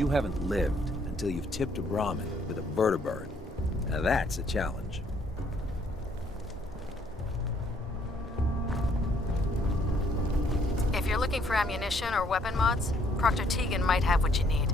You haven't lived until you've tipped a Brahmin with a vertibird. Now that's a challenge. If you're looking for ammunition or weapon mods, Proctor Tegan might have what you need.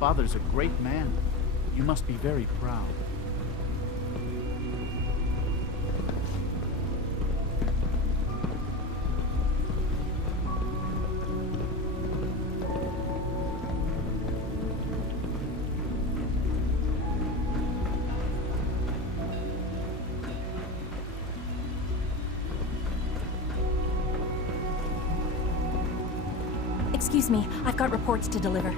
Father's a great man. You must be very proud. Excuse me, I've got reports to deliver.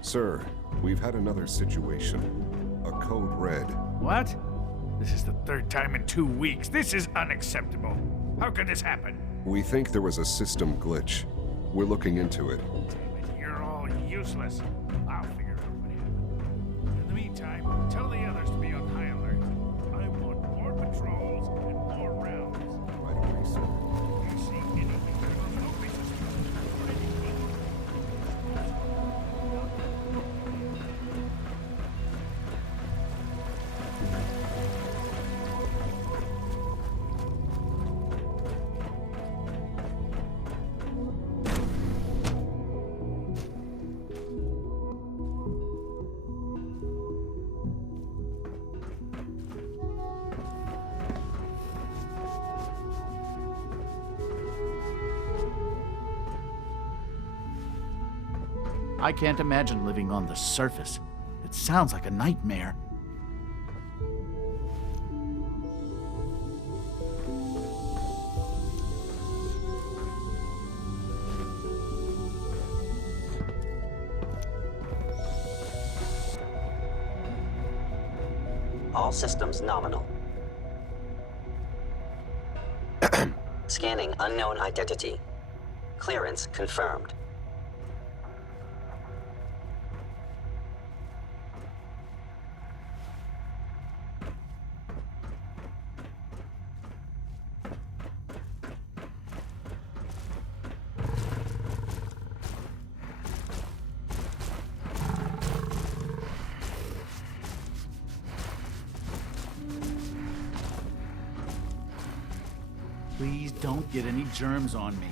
Sir, we've had another situation. A code red. What? This is the third time in 2 weeks. This is unacceptable. How could this happen? We think there was a system glitch. We're looking into it. Damn it, you're all useless. I'll figure out what happened. In the meantime, tell the others to be on high alert. I want more patrols and more rounds. Right away, sir. If you see anything, no business. I can't imagine living on the surface. It sounds like a nightmare. All systems nominal. Scanning unknown identity. Clearance confirmed. Please don't get any germs on me.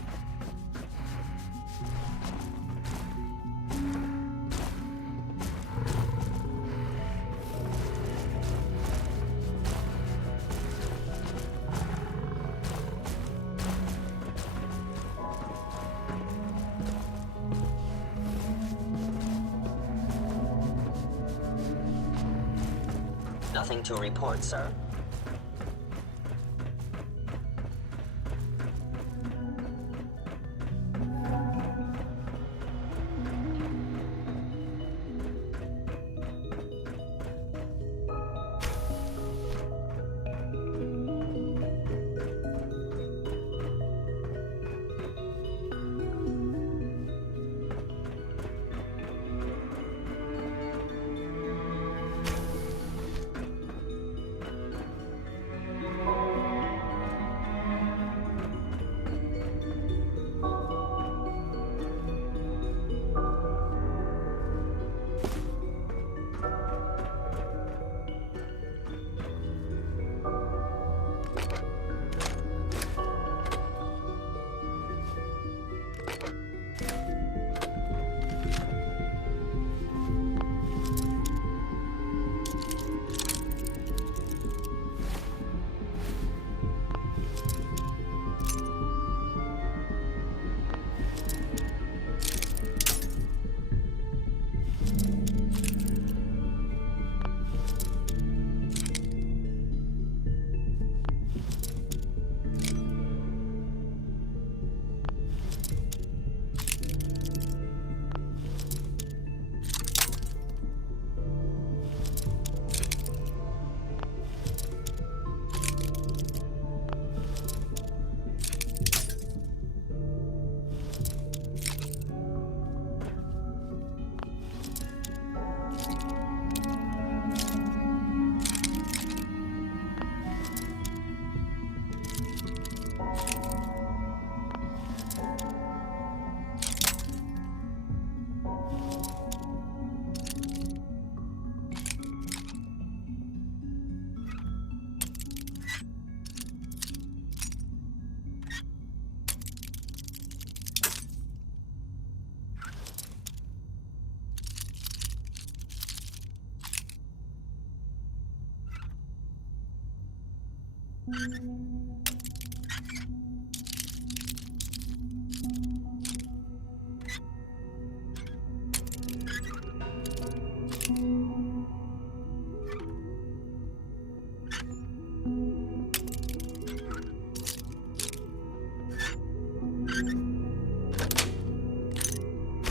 Nothing to report, sir.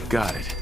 Got it.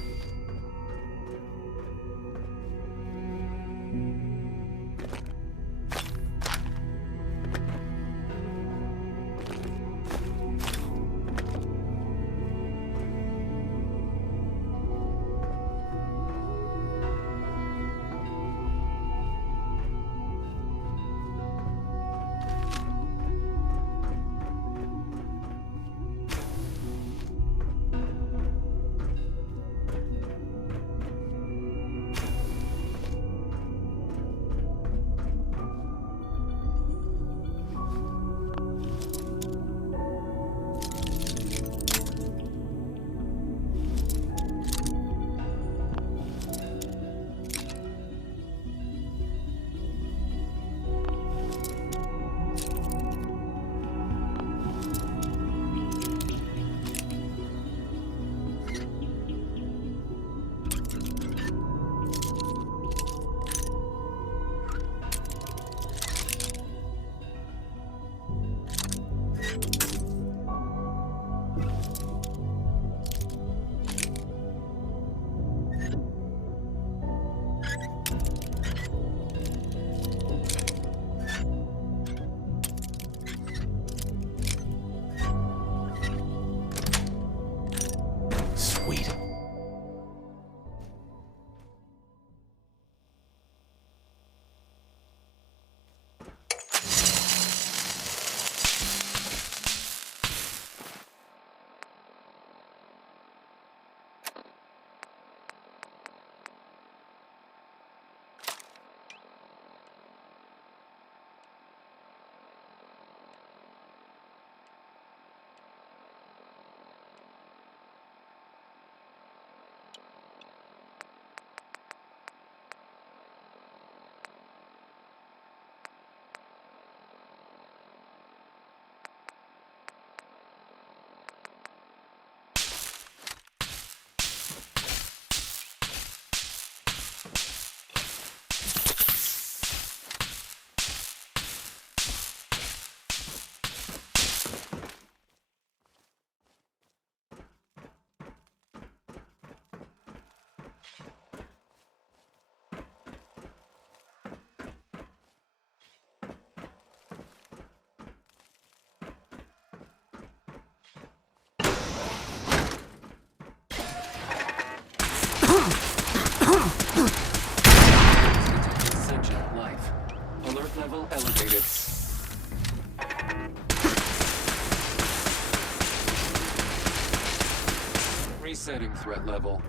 Threat level elevated. Resetting threat level.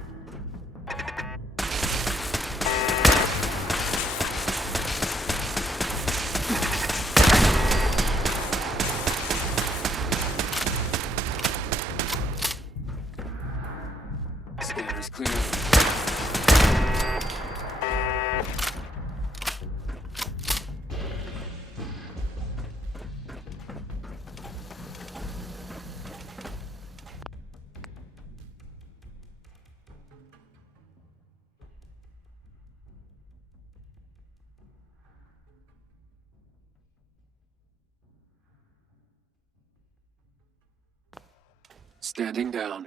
Scanners clear. Standing down.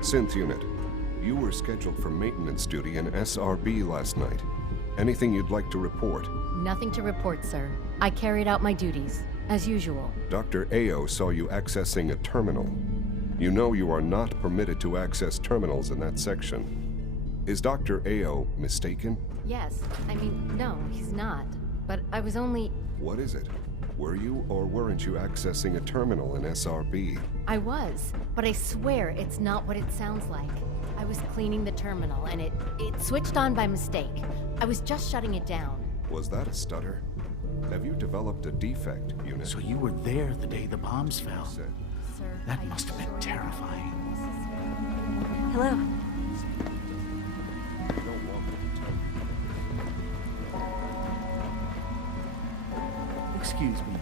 Synth unit, you were scheduled for maintenance duty in SRB last night. Anything you'd like to report? Nothing to report, sir. I carried out my duties, as usual. Dr. Ao saw you accessing a terminal. You know you are not permitted to access terminals in that section. Is Dr. Ao mistaken? Yes. I mean, no, he's not. But I was only... What is it? Were you or weren't you accessing a terminal in SRB? I was, but I swear it's not what it sounds like. I was cleaning the terminal, and it switched on by mistake. I was just shutting it down. Was that a stutter? Have you developed a defect, unit? So you were there the day the bombs fell. Said. Sir, That must have been terrifying. Hello. You don't want me to tell you. Excuse me.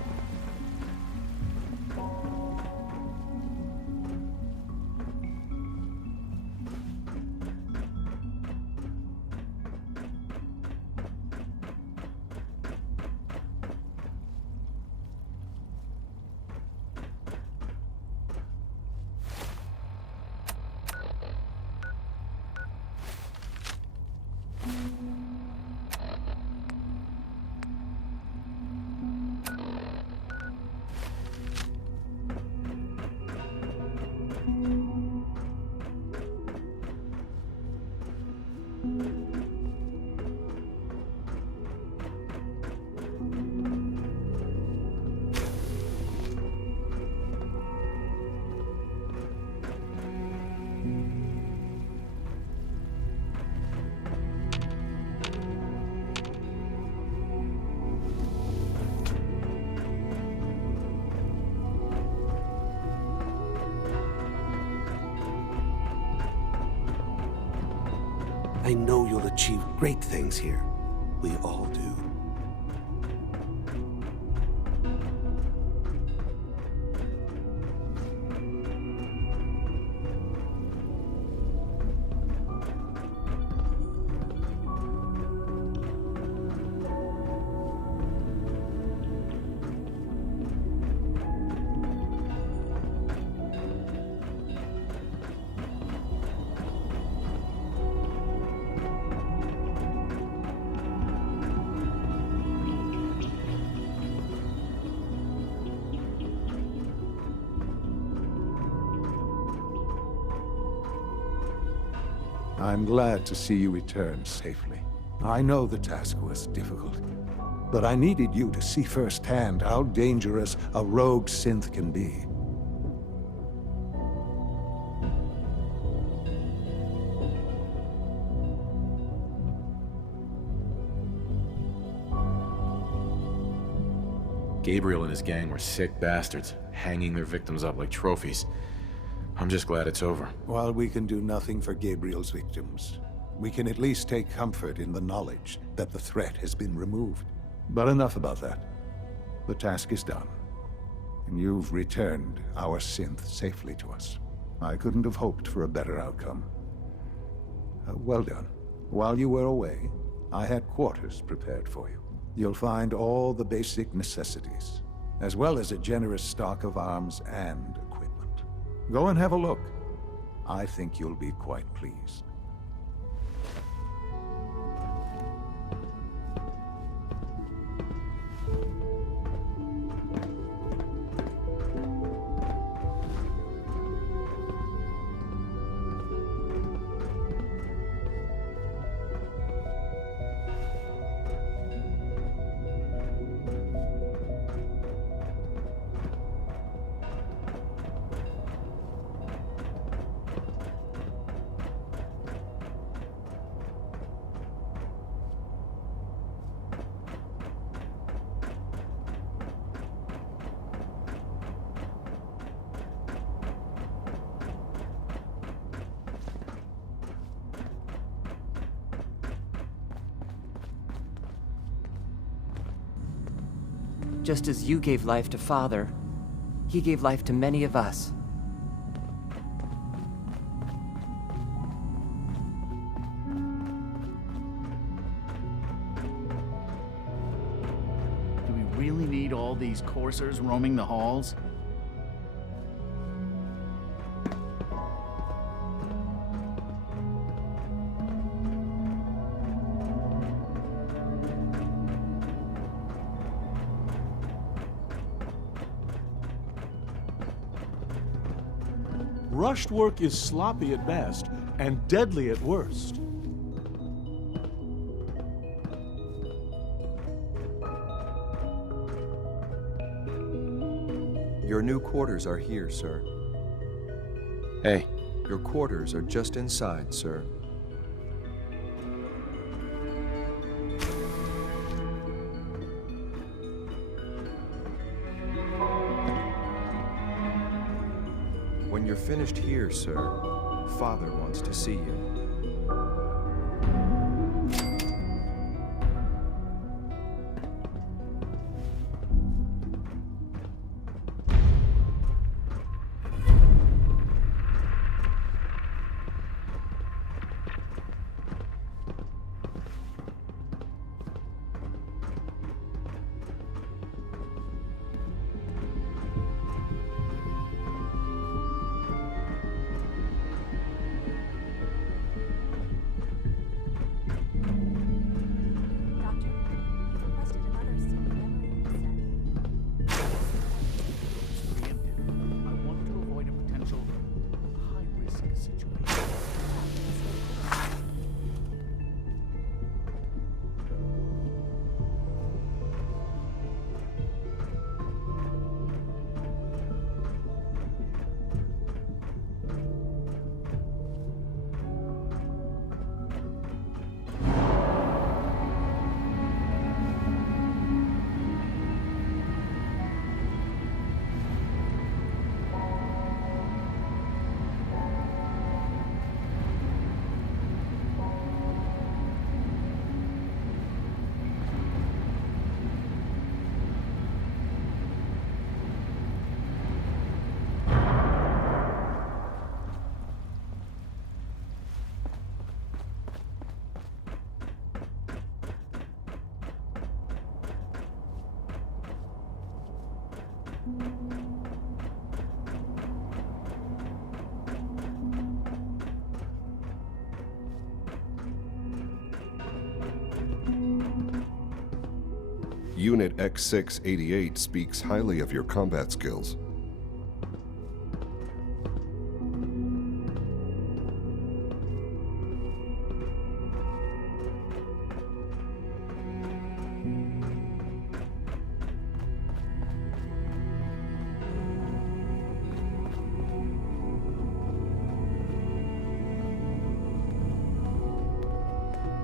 I know you'll achieve great things here. We all do. I'm glad to see you return safely. I know the task was difficult, but I needed you to see firsthand how dangerous a rogue synth can be. Gabriel and his gang were sick bastards, hanging their victims up like trophies. I'm just glad it's over. While we can do nothing for Gabriel's victims, we can at least take comfort in the knowledge that the threat has been removed. But enough about that. The task is done, and you've returned our synth safely to us. I couldn't have hoped for a better outcome. Well done. While you were away, I had quarters prepared for you. You'll find all the basic necessities, as well as a generous stock of arms and equipment. Go and have a look. I think you'll be quite pleased. Just as you gave life to Father, he gave life to many of us. Do we really need all these coursers roaming the halls? Rushed work is sloppy at best and deadly at worst. Your new quarters are here, sir. Hey. Your quarters are just inside, sir. When you're finished here, sir, Father wants to see you. Unit X688 speaks highly of your combat skills.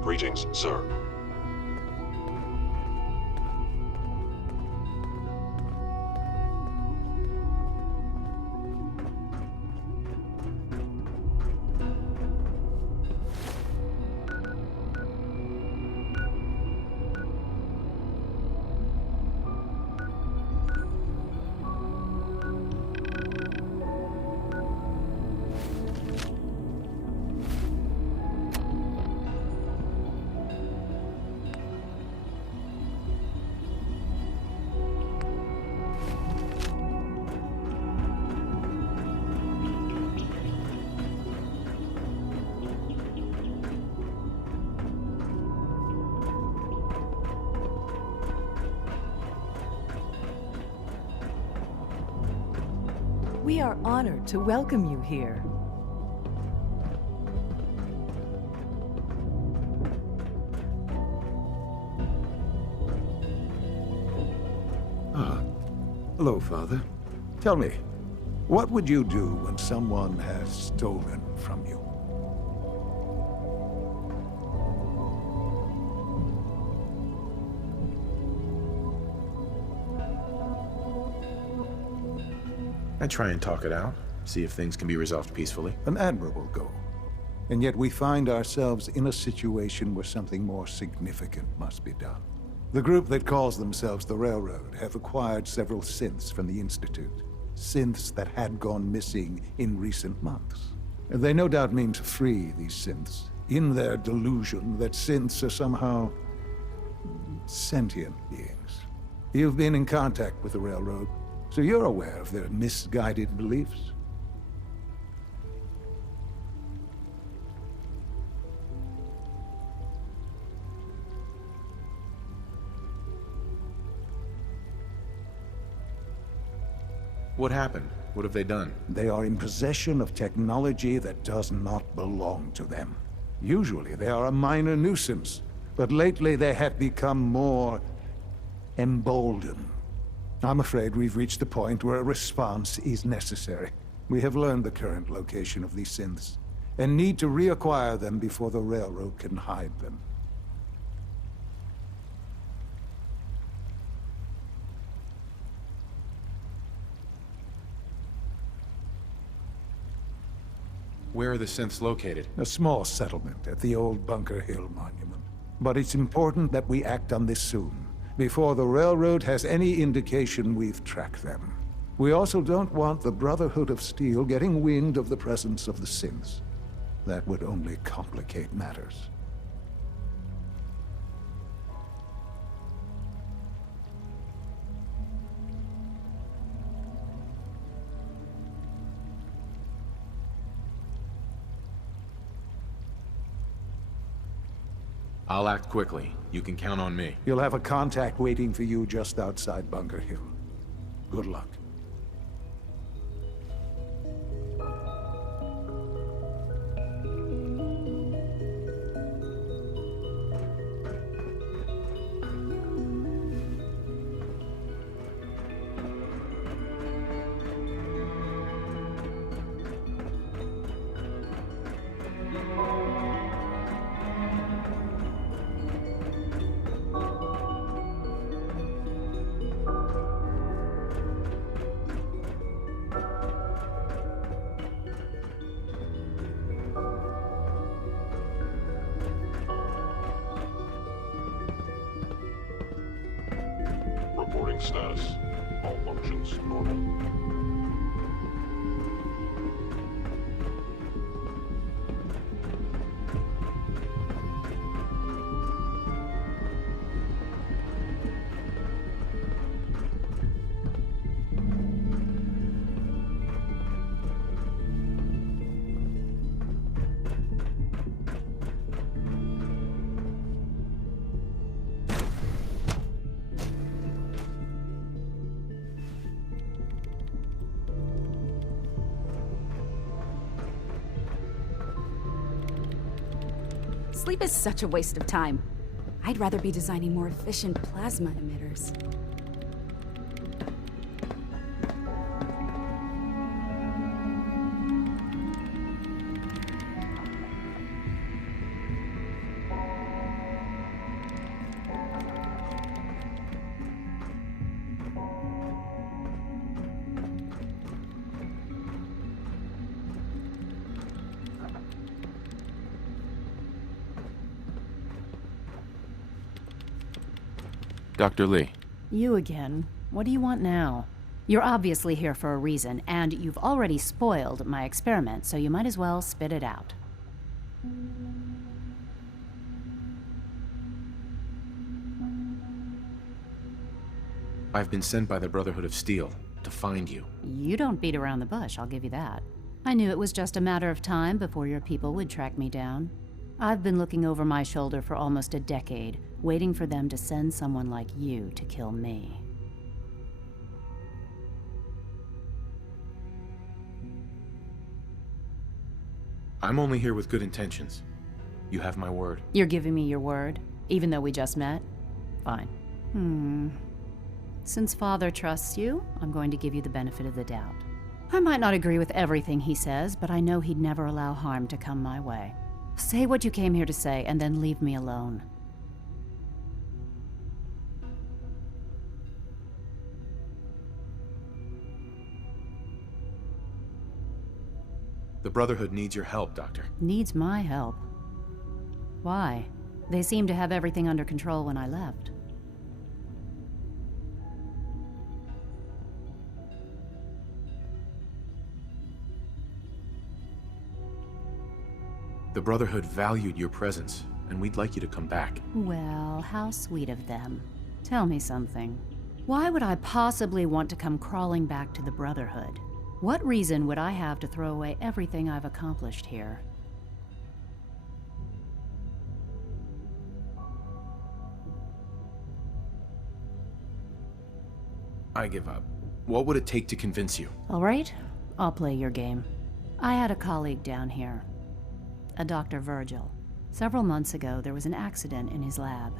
Greetings, sir. We are honored to welcome you here. Ah, hello, Father. Tell me, what would you do when someone has stolen from you? I try and talk it out, see if things can be resolved peacefully. An admirable goal. And yet we find ourselves in a situation where something more significant must be done. The group that calls themselves the Railroad have acquired several synths from the Institute. Synths that had gone missing in recent months. They no doubt mean to free these synths, in their delusion that synths are somehow sentient beings. You've been in contact with the Railroad, so you're aware of their misguided beliefs. What happened? What have they done? They are in possession of technology that does not belong to them. Usually they are a minor nuisance, but lately they have become more emboldened. I'm afraid we've reached the point where a response is necessary. We have learned the current location of these synths, and need to reacquire them before the Railroad can hide them. Where are the synths located? A small settlement at the old Bunker Hill Monument. But it's important that we act on this soon, before the Railroad has any indication we've tracked them. We also don't want the Brotherhood of Steel getting wind of the presence of the synths. That would only complicate matters. I'll act quickly. You can count on me. You'll have a contact waiting for you just outside Bunker Hill. Good luck. Reporting status. All functions normal. Sleep is such a waste of time. I'd rather be designing more efficient plasma emitters. Dr. Lee. You again. What do you want now? You're obviously here for a reason, and you've already spoiled my experiment, so you might as well spit it out. I've been sent by the Brotherhood of Steel to find you. You don't beat around the bush, I'll give you that. I knew it was just a matter of time before your people would track me down. I've been looking over my shoulder for almost a decade, waiting for them to send someone like you to kill me. I'm only here with good intentions. You have my word. You're giving me your word, even though we just met? Fine. Since Father trusts you, I'm going to give you the benefit of the doubt. I might not agree with everything he says, but I know he'd never allow harm to come my way. Say what you came here to say, and then leave me alone. The Brotherhood needs your help, Doctor. Needs my help. Why? They seemed to have everything under control when I left. The Brotherhood valued your presence, and we'd like you to come back. Well, how sweet of them. Tell me something. Why would I possibly want to come crawling back to the Brotherhood? What reason would I have to throw away everything I've accomplished here? I give up. What would it take to convince you? All right, I'll play your game. I had a colleague down here, a Dr. Virgil. Several months ago, there was an accident in his lab,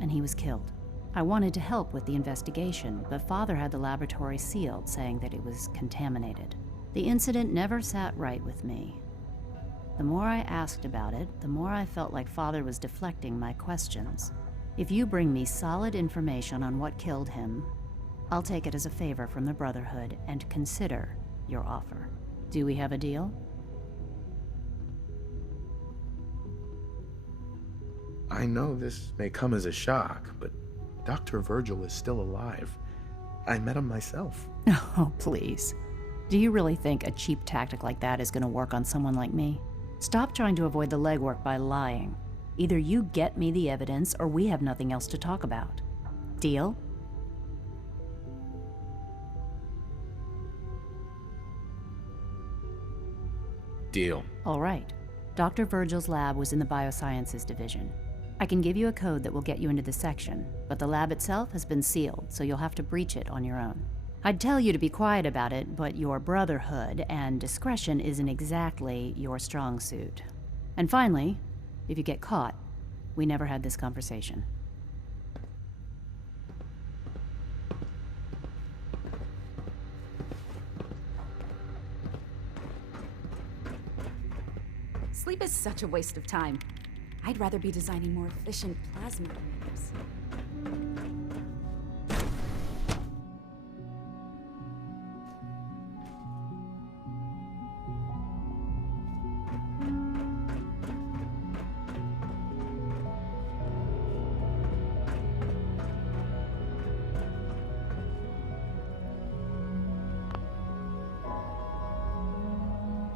and he was killed. I wanted to help with the investigation, but Father had the laboratory sealed, saying that it was contaminated. The incident never sat right with me. The more I asked about it, the more I felt like Father was deflecting my questions. If you bring me solid information on what killed him, I'll take it as a favor from the Brotherhood and consider your offer. Do we have a deal? I know this may come as a shock, but Dr. Virgil is still alive. I met him myself. Oh, please. Do you really think a cheap tactic like that is going to work on someone like me? Stop trying to avoid the legwork by lying. Either you get me the evidence, or we have nothing else to talk about. Deal? Deal. All right. Dr. Virgil's lab was in the Biosciences Division. I can give you a code that will get you into the section, but the lab itself has been sealed, so you'll have to breach it on your own. I'd tell you to be quiet about it, but your Brotherhood and discretion isn't exactly your strong suit. And finally, if you get caught, we never had this conversation. Sleep is such a waste of time. I'd rather be designing more efficient plasma emitters.